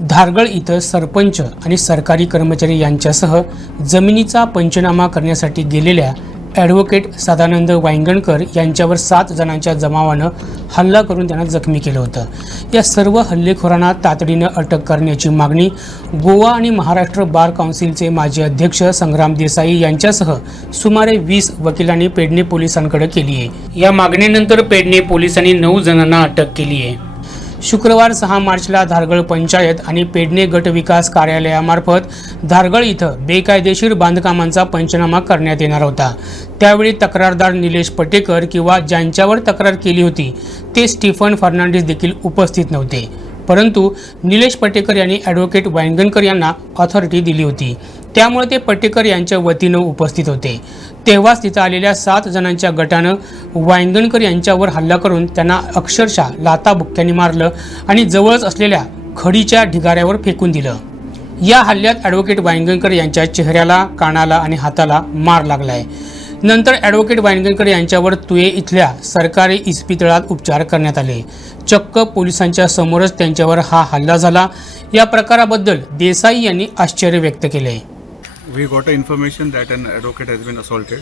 धारगळ इथं सरपंच आणि सरकारी कर्मचारी यांच्यासह जमिनीचा पंचनामा करण्यासाठी गेलेल्या ॲडव्होकेट सदानंद वांगणकर यांच्यावर 7 जणांच्या जमावानं हल्ला करून त्यांना जखमी केलं होतं। या सर्व हल्लेखोरांना तातडीनं अटक करण्याची मागणी गोवा आणि महाराष्ट्र बार काउन्सिलचे माजी अध्यक्ष संग्राम देसाई यांच्यासह सुमारे 20 वकिलांनी पेडणे पोलिसांकडे केली आहे। या मागणीनंतर पेडणे पोलिसांनी 9 जणांना अटक केली आहे। शुक्रवार 6 मार्चला धारगळ पंचायत आणि पेडणे गट विकास कार्यालयामार्फत धारगळ इथं बेकायदेशीर बांधकामांचा पंचनामा करण्यात येणार होता। त्यावेळी तक्रारदार निलेश पटेकर किंवा ज्यांच्यावर तक्रार केली होती ते स्टीफन फर्नांडिस देखील उपस्थित नव्हते, परंतु निलेश पटेकर यांनी ॲडव्होकेट वांगणकर यांना ऑथॉरिटी दिली होती, त्यामुळे ते पटेकर यांच्या वतीनं उपस्थित होते। तेव्हाच तिथं आलेल्या 7 जणांच्या गटानं वांगणकर यांच्यावर हल्ला करून त्यांना अक्षरशः लाथाबुक्क्यांनी मारलं आणि जवळच असलेल्या खडीच्या ढिगाऱ्यावर फेकून दिलं। या हल्ल्यात ॲडव्होकेट वांगणकर यांच्या चेहऱ्याला, कानाला आणि हाताला मार लागलाय। नंतर ॲडव्होकेट वांगणकर यांच्यावर तुये इथल्या सरकारी इस्पितळात उपचार करण्यात आले। चक्क पोलिसांच्या समोरच त्यांच्यावर हा हल्ला झाला। या प्रकाराबद्दल देसाई यांनी आश्चर्य व्यक्त केले। We got a information that an advocate has been assaulted.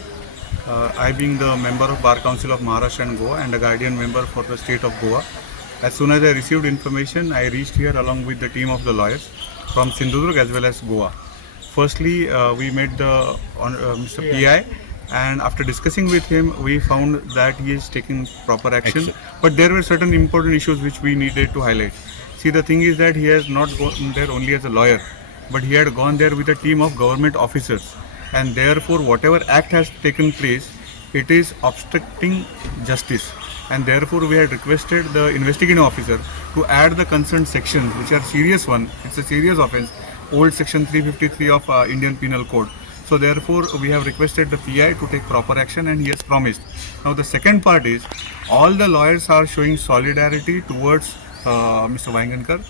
I being the member of Bar Council of Maharashtra and Goa and a guardian member for the state of Goa. As soon as I received information, I reached here along with the team of the lawyers from Sindhudurg as well as Goa. Firstly, we met the Mr. PI, and after discussing with him, we found that he is taking proper action. But there were certain important issues which we needed to highlight. See, the thing is that he has not gone there only as a lawyer, but he had gone there with a team of government officers, and therefore whatever act has taken place, it is obstructing justice, and therefore we had requested the investigating officer to add the concerned sections which are serious one. It's a serious offence, old section 353 of Indian Penal Code. So therefore we have requested the PI to take proper action, and he has promised. Now the second part is all the lawyers are showing solidarity towards Mr. Wangankar.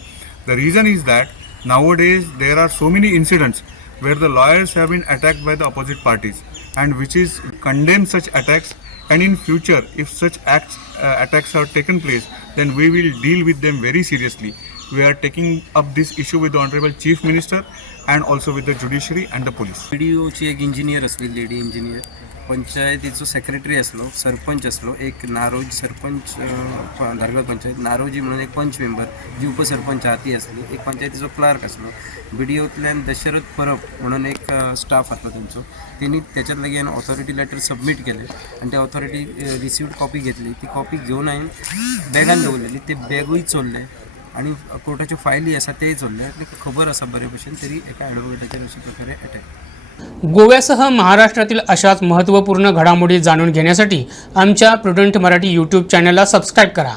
The reason is that nowadays there are so many incidents where the lawyers have been attacked by the opposite parties, and which is condemn such attacks, and in future if such attacks are taken place, then we will deal with them very seriously. We are taking up this issue with the Honorable Chief Minister and also with the judiciary and the police. BDOची एक engineer असली, lady engineer, पंचायतीचो secretary असलो, सरपंच असलो, एक नारोज सरपंच धारगळ पंचायत नारोजी म्हणून एक पंच member जी उपसरपंच हाती असली, एक पंचायतीचो क्लार्क असलो, BDOतल्यान दशरथ परब म्हणून एक स्टाफ असलो त्यांचो, त्यांनी त्याच्यात लगेन ऑथॉरिटी लेटर सबमिट केले आणि त्या ऑथॉरिटी रिसिव्ड कॉपी घेतली। ती कॉपी घेऊन हांवें बॅगान दवरलेली, ते बॅगूय चोरले आणि कोर्टाच्यो फायली आसा तेय चोरले। खबर आसा बरे भशेन तरी एका ॲडव्होकेटाचेर अशा प्रकारे अटॅक। गोव्यासह महाराष्ट्रातील अशाच महत्त्वपूर्ण घडामोडी जाणून घेण्यासाठी आमच्या प्रुडंट मराठी यूट्यूब चॅनलला सबस्क्राईब करा।